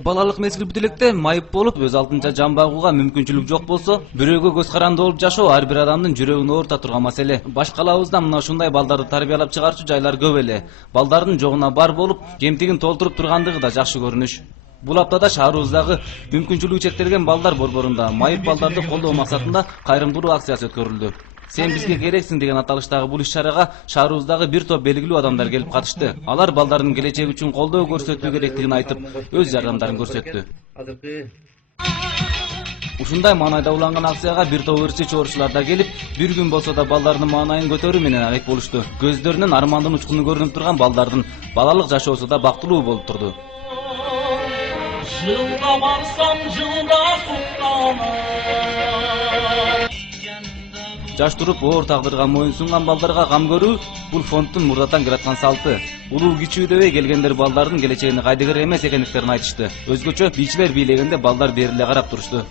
Балалык мезгил бүт электе майып болуп, өз алдынча жан багууга мүмкүнчүлүк жок болсо, бирөөгө көз каранды болуп жашоо ар бир адамдын жүрөгүн оорута турган маселе. Баш калабызда мына ушундай балдарды тарбиялап чыгарчу жайлар көп эле. Балдардын жогуна бар болуп, жемтигин толтуруп тургандыгы да жакшы көрүнүш. Бул аптада шаарыбыздагы мүмкүнчүлүгү чектелген балдар борборунда майып балдарды колдоо максатында кайрымдуулук акциясы өткөрүлдү. Сен бизге керексиң деген аталыштагы бул иш-чарага шаарыбыздагы бир топ белгилүү адамдар келип катышты. Алар балдардын келечеги үчүн колдоо көрсөтүү керектигин айтып, өз жардамдарын көрсөттү. Ушундай маанайда уланган акцияга бир топ ырчы чоорчулар да келип, бир күн болсо да балдардын маанайын көтөрүү менен арек болушту. Көздөрүнөн армандын учкуну көрүнүп турган балдардын балалык жашоосу да бактылуу болуп турду. Жылда барсам, жылда жаш туруп оор тагдырга моюн сунган балдарга кам көрүү бул фонддун мурдатан келаткан салты. Улуу кичүү дебей келгендер балдардын келечегине кайдыгер эмес экендиктерин айтышты. Өзгөчө бийчилер бийлегенде балдар бери эле карап турушту.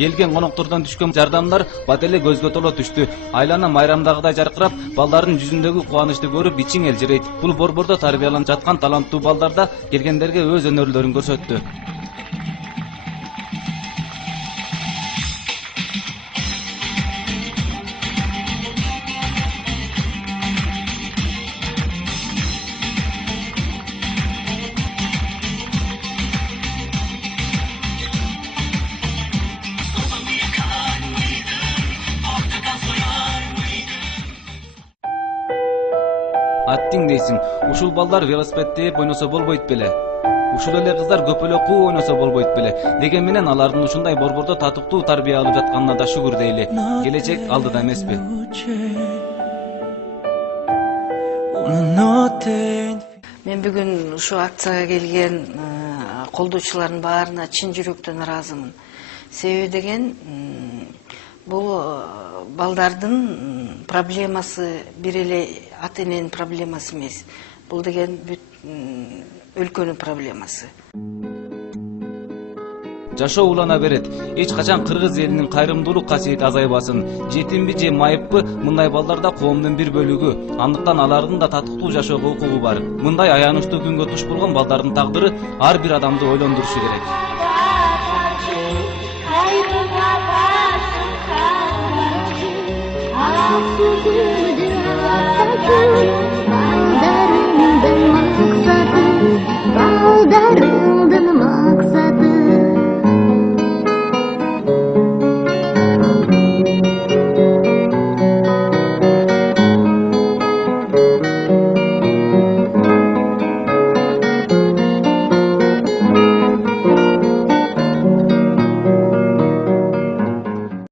Келген коноктордон түшкөн жардамдар бат эле көзгө толо түштү. Айлана майрамдагыдай жаркырап, балдардын жүзүндөгү кубанычты көрүп ичин элжирейт. Бул борбордо тарбияланып жаткан таланттуу балдар да келгендерге өз өнөрлөрүн көрсөттү. Аттиң дейсиң, ушул балдар велосипед тээп ойносо болбойт беле? Ушул эле кыздар көп эле куу ойносо болбойт беле? Деген менен алардын ушундай борбордо татыктуу тарбия алып жатканына да шүгүр дейли. Келечек алдыда эмеспи? Мен бүгүн ушу акцияга келген колдоочулардын баарына чын жүрөктөн ыраазымын. Себеби деген бул балдардын проблемасы бир эле ата эненин проблемасы эмес. Бул деген бүт өлкөнүн проблемасы. Жашоо улана берет. Эч качан кыргыз элинин кайрымдуулук касиети азайбасын. Жетимби же майыппы, мындай балдар да коомдун бир бөлүгү. Андыктан алардын да татыктуу жашоого укугу бар. Мындай аянычтуу күнгө туш болгон балдардын тагдыры ар бир адамды ойлондурушу керек. Baldarımdan maksadım, baldarım.